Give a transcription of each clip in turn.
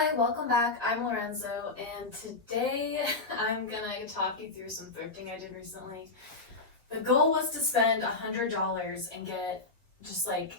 Hi, welcome back. I'm Lorenzo, and today I'm gonna talk you through some thrifting I did recently. The goal was to spend $100 and get just like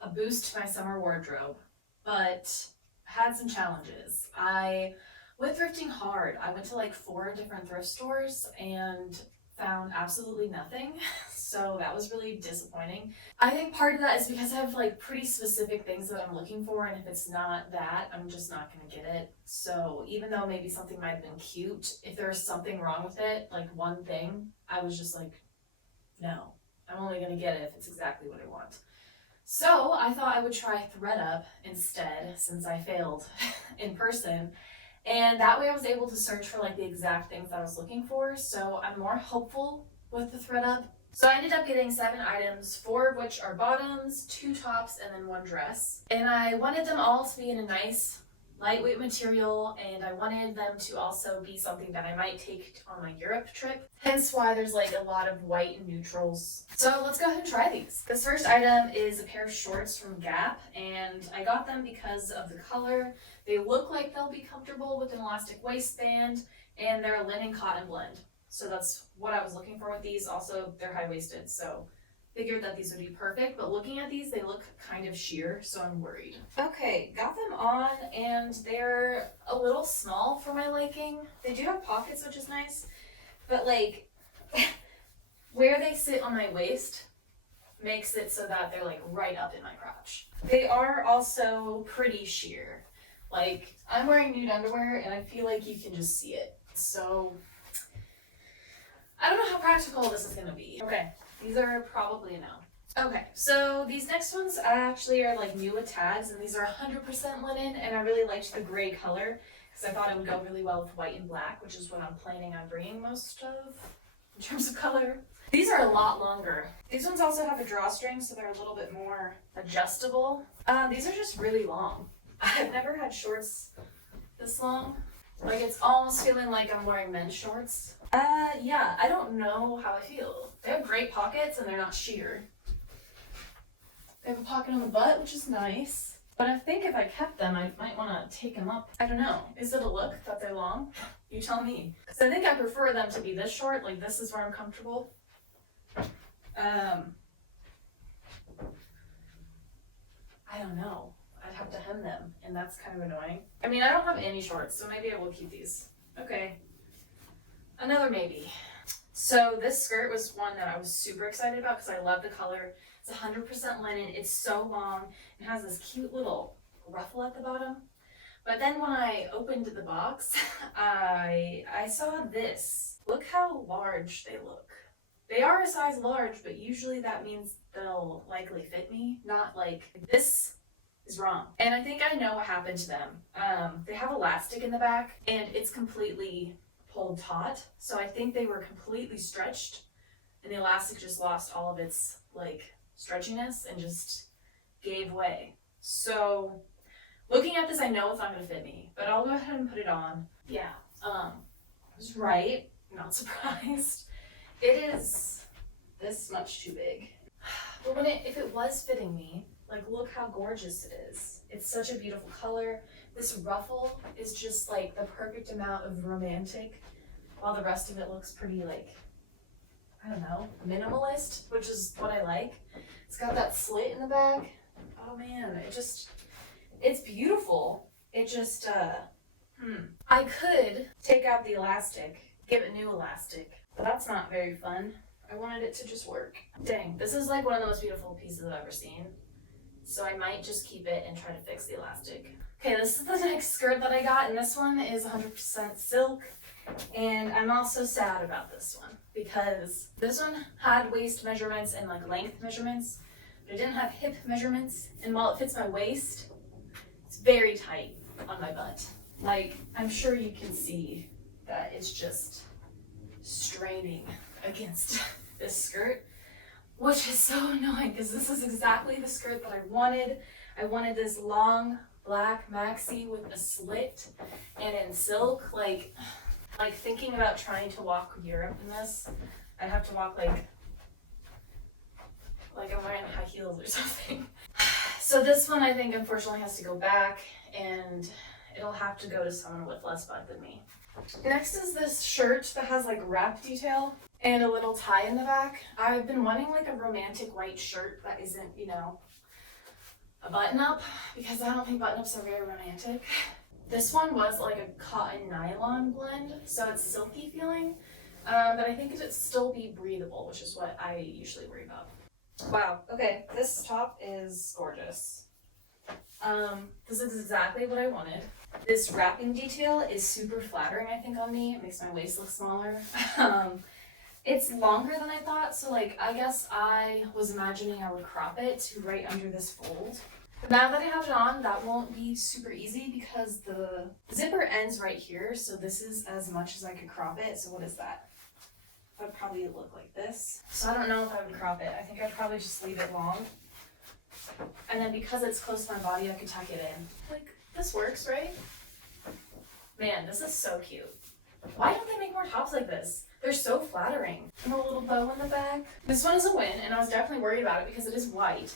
a boost to my summer wardrobe, but had some challenges. I went thrifting hard. I went to like 4 different thrift stores and found absolutely nothing. So that was really disappointing. I think part of that is because I have like pretty specific things that I'm looking for, and if it's not that, I'm just not gonna get it. So even though maybe something might have been cute, if there was something wrong with it, like one thing, I was just like, no, I'm only gonna get it if it's exactly what I want. So I thought I would try ThredUp instead, since I failed in person. And that way I was able to search for like the exact things that I was looking for. So I'm more hopeful with the ThredUp. So I ended up getting 7 items, 4 of which are bottoms, 2 tops, and then 1 dress. And I wanted them all to be in a nice lightweight material, and I wanted them to also be something that I might take on my Europe trip. Hence why there's like a lot of white and neutrals. So let's go ahead and try these. This first item is a pair of shorts from Gap, and I got them because of the color. They look like they'll be comfortable with an elastic waistband, and they're a linen cotton blend. So that's what I was looking for with these. Also, they're high-waisted, so figured that these would be perfect, but looking at these, they look kind of sheer, so I'm worried. Okay, got them on, and they're a little small for my liking. They do have pockets, which is nice, but like, where they sit on my waist makes it so that they're like right up in my crotch. They are also pretty sheer. Like, I'm wearing nude underwear, and I feel like you can just see it. So, I don't know how practical this is gonna be. Okay. These are probably a no. Okay, so these next ones actually are like new with tags, and these are 100% linen, and I really liked the gray color because I thought it would go really well with white and black, which is what I'm planning on bringing most of in terms of color. These are a lot longer. These ones also have a drawstring, so they're a little bit more adjustable. These are just really long. I've never had shorts this long. Like, it's almost feeling like I'm wearing men's shorts. Yeah, I don't know how I feel. They have great pockets and they're not sheer. They have a pocket on the butt, which is nice. But I think if I kept them, I might want to take them up. I don't know. Is it a look that they're long? You tell me. Because I think I prefer them to be this short. Like, this is where I'm comfortable. I don't know. I'd have to hem them, and that's kind of annoying. I mean, I don't have any shorts, so maybe I will keep these. Okay. Another maybe. So this skirt was one that I was super excited about because I love the color. It's 100% linen. It's so long. It has this cute little ruffle at the bottom. But then when I opened the box, I saw this. Look how large they look. They are a size large, but usually that means they'll likely fit me. Not like this is wrong. And I think I know what happened to them. They have elastic in the back, and it's completely pulled taut, so I think they were completely stretched, and the elastic just lost all of its like stretchiness and just gave way. So looking at this, I know it's not going to fit me, but I'll go ahead and put it on. Yeah, I was right. Not surprised. It is this much too big. But if it was fitting me, like, look how gorgeous it is. It's such a beautiful color. This ruffle is just like the perfect amount of romantic, while the rest of it looks pretty like, I don't know, minimalist, which is what I like. It's got that slit in the back. Oh man, it's beautiful. It just, I could take out the elastic, give it new elastic, but that's not very fun. I wanted it to just work. Dang, this is like one of the most beautiful pieces I've ever seen. So I might just keep it and try to fix the elastic. Okay, this is the next skirt that I got, and this one is 100% silk. And I'm also sad about this one because this one had waist measurements and like length measurements, but it didn't have hip measurements. And while it fits my waist, it's very tight on my butt. Like, I'm sure you can see that it's just straining against this skirt, which is so annoying because this is exactly the skirt that I wanted. I wanted this long black maxi with a slit and in silk. Like thinking about trying to walk Europe in this, I'd have to walk like I'm wearing high heels or something. So this one I think unfortunately has to go back, and it it'll have to go to someone with less butt than me. Next is this shirt that has like wrap detail and a little tie in the back. I've been wanting like a romantic white shirt that isn't, you know, a button up, because I don't think button ups are very romantic. This one was like a cotton nylon blend, so it's silky feeling, but I think it'd still be breathable, which is what I usually worry about. Wow, okay, this top is gorgeous. This is exactly what I wanted. This wrapping detail is super flattering, I think, on me. It makes my waist look smaller. It's longer than I thought, so like I guess I was imagining I would crop it to right under this fold. But now that I have it on, that won't be super easy because the zipper ends right here, so this is as much as I could crop it. So what is that? That would probably look like this. So I don't know if I would crop it. I think I'd probably just leave it long. And then because it's close to my body, I could tuck it in. Like, this works, right? Man, this is so cute. Why don't they make more tops like this? They're so flattering. And a little bow in the back. This one is a win, and I was definitely worried about it because it is white.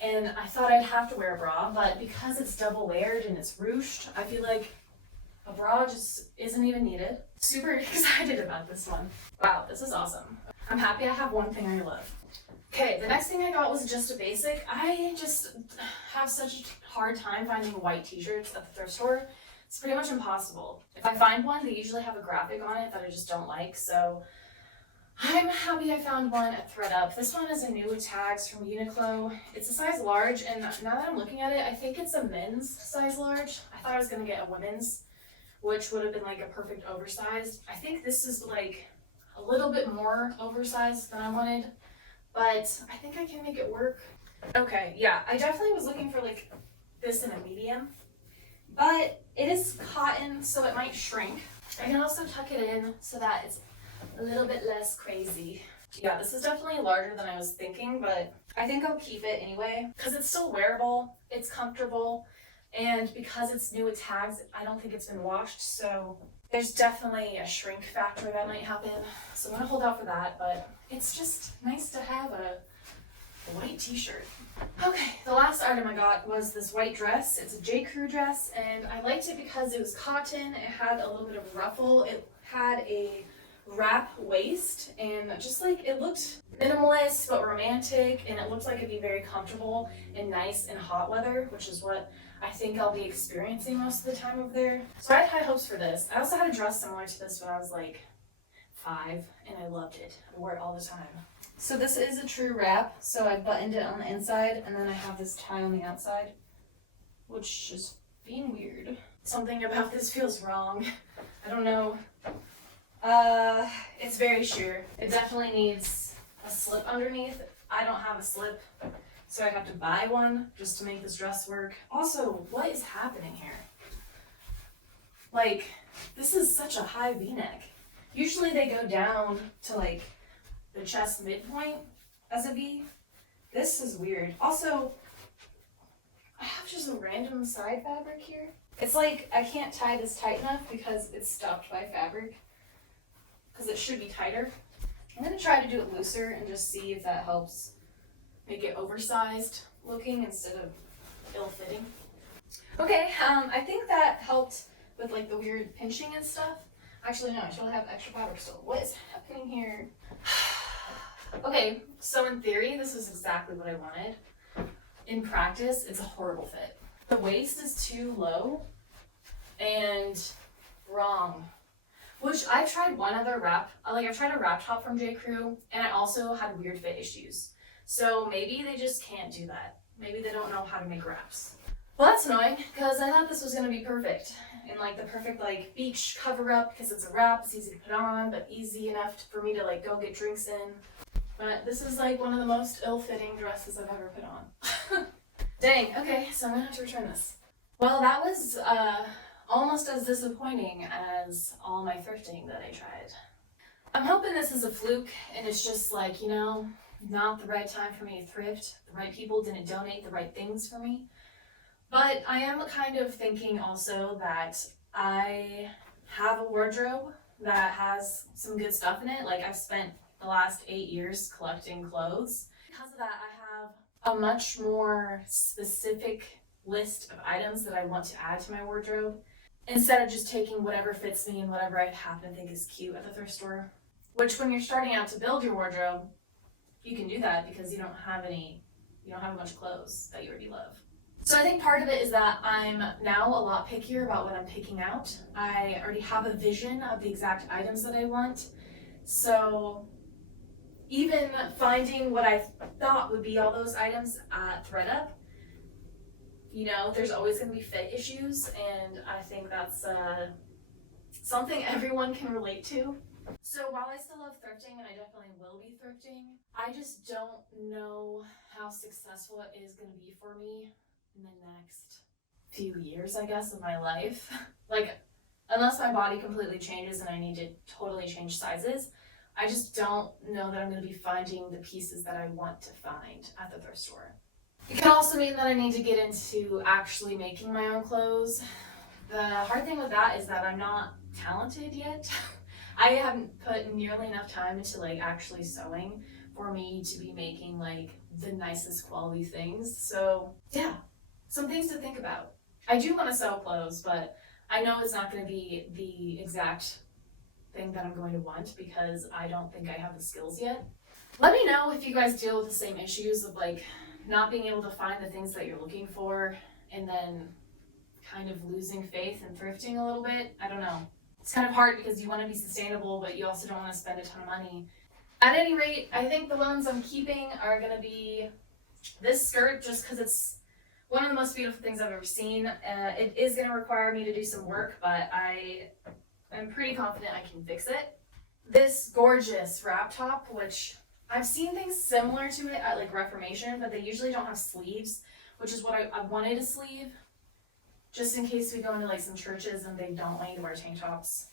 And I thought I'd have to wear a bra, but because it's double layered and it's ruched, I feel like a bra just isn't even needed. Super excited about this one. Wow, this is awesome. I'm happy I have one thing I love. Okay, the next thing I got was just a basic. I just have such a hard time finding white t-shirts at the thrift store. It's pretty much impossible. If I find one, they usually have a graphic on it that I just don't like, so I'm happy I found one at ThredUp. This one is a new tags from Uniqlo. It's a size large, and now that I'm looking at it, I think it's a men's size large. I thought I was gonna get a women's, which would have been like a perfect oversized. I think this is like a little bit more oversized than I wanted, but I think I can make it work. Okay, yeah, I definitely was looking for like this in a medium, but it is cotton, so it might shrink. I can also tuck it in so that it's a little bit less crazy. Yeah, this is definitely larger than I was thinking, but I think I'll keep it anyway because it's still wearable, it's comfortable, and because it's new with tags, I don't think it's been washed, so there's definitely a shrink factor that might happen. So I'm gonna hold out for that, but it's just nice to have a white t-shirt. Okay, the last item I got was this white dress. It's a J. Crew dress, and I liked it because it was cotton, it had a little bit of ruffle, it had a wrap waist, and just like it looked minimalist but romantic, and it looked like it'd be very comfortable and nice in hot weather, which is what I think I'll be experiencing most of the time over there. So I had high hopes for this. I also had a dress similar to this when I was like 5, and I loved it. I wore it all the time. So this is a true wrap, so I buttoned it on the inside, and then I have this tie on the outside, which is being weird. Something about this feels wrong. I don't know. It's very sheer. It definitely needs a slip underneath. I don't have a slip, so I have to buy one just to make this dress work. Also, what is happening here? Like, this is such a high V-neck. Usually they go down to like the chest midpoint as a V. This is weird. Also, I have just a random side fabric here. It's like I can't tie this tight enough because it's stopped by fabric, because it should be tighter. I'm gonna try to do it looser and just see if that helps make it oversized looking instead of ill-fitting. Okay, I think that helped with like the weird pinching and stuff. Actually, no, I should have extra fabric still. What is happening here? Okay, so in theory, this is exactly what I wanted. In practice, it's a horrible fit. The waist is too low and wrong. Which I tried one other wrap, like I tried a wrap top from J. Crew, and I also had weird fit issues. So maybe they just can't do that. Maybe they don't know how to make wraps. Well, that's annoying, because I thought this was gonna be perfect. And like the perfect like beach cover up, because it's a wrap, it's easy to put on, but easy enough for me to like go get drinks in. But this is like one of the most ill-fitting dresses I've ever put on. Dang, okay, so I'm gonna have to return this. Well, that was almost as disappointing as all my thrifting that I tried. I'm hoping this is a fluke and it's just like, you know, not the right time for me to thrift. The right people didn't donate the right things for me. But I am kind of thinking also that I have a wardrobe that has some good stuff in it. Like I've spent the last 8 years collecting clothes. Because of that, I have a much more specific list of items that I want to add to my wardrobe. instead of just taking whatever fits me and whatever I happen to think is cute at the thrift store. Which, when you're starting out to build your wardrobe, you can do that because you don't have a bunch of clothes that you already love. So I think part of it is that I'm now a lot pickier about what I'm picking out. I already have a vision of the exact items that I want. So even finding what I thought would be all those items at ThredUp, there's always going to be fit issues, and I think that's something everyone can relate to. So while I still love thrifting, and I definitely will be thrifting, I just don't know how successful it is going to be for me in the next few years, I guess, of my life. Like, unless my body completely changes and I need to totally change sizes, I just don't know that I'm going to be finding the pieces that I want to find at the thrift store. It could also mean that I need to get into actually making my own clothes. The hard thing with that is that I'm not talented yet. I haven't put nearly enough time into actually sewing for me to be making the nicest quality things. So yeah, some things to think about. I do want to sew clothes, but I know it's not going to be the exact thing that I'm going to want because I don't think I have the skills yet. Let me know if you guys deal with the same issues of not being able to find the things that you're looking for and then kind of losing faith in thrifting a little bit. I don't know. It's kind of hard because you want to be sustainable, but you also don't want to spend a ton of money. At any rate, I think the ones I'm keeping are going to be this skirt just because it's one of the most beautiful things I've ever seen. It is going to require me to do some work, but I'm pretty confident I can fix it. This gorgeous wrap top, which I've seen things similar to it at Reformation, but they usually don't have sleeves, which is what I wanted a sleeve, just in case we go into some churches and they don't want you to wear tank tops.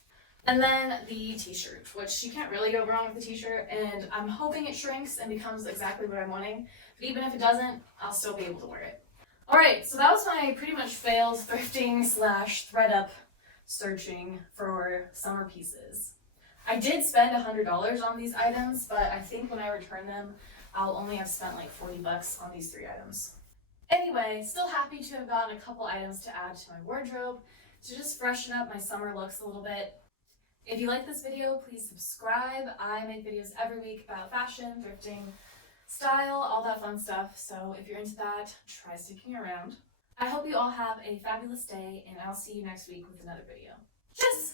And then the t-shirt, which you can't really go wrong with the t-shirt, and I'm hoping it shrinks and becomes exactly what I'm wanting, but even if it doesn't, I'll still be able to wear it. Alright, so that was my pretty much failed thrifting / ThredUp searching for summer pieces. I did spend $100 on these items, but I think when I return them, I'll only have spent $40 on these 3 items. Anyway, still happy to have gotten a couple items to add to my wardrobe to just freshen up my summer looks a little bit. If you like this video, please subscribe. I make videos every week about fashion, thrifting, style, all that fun stuff. So if you're into that, try sticking around. I hope you all have a fabulous day, and I'll see you next week with another video. Cheers!